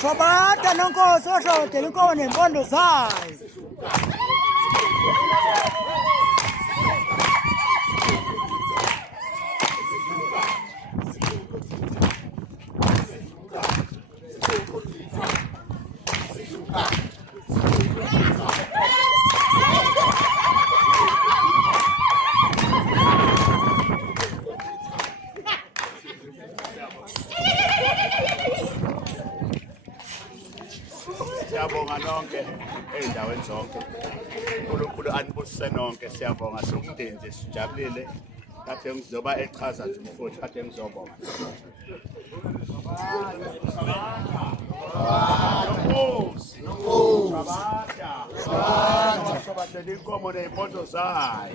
Sobata nonkosi oshotela inkomo nempondo zayo. Siyabonga nonke ey'ndaweni zonke. uNkulunkulu anibusise nonke, siyabonga siwumndeni nje sijabulile. Kade ngizoba echaza nje umfowethu, kade ngizobonga. Nkosi, Shobatela inkomo ney'mpondo zayo.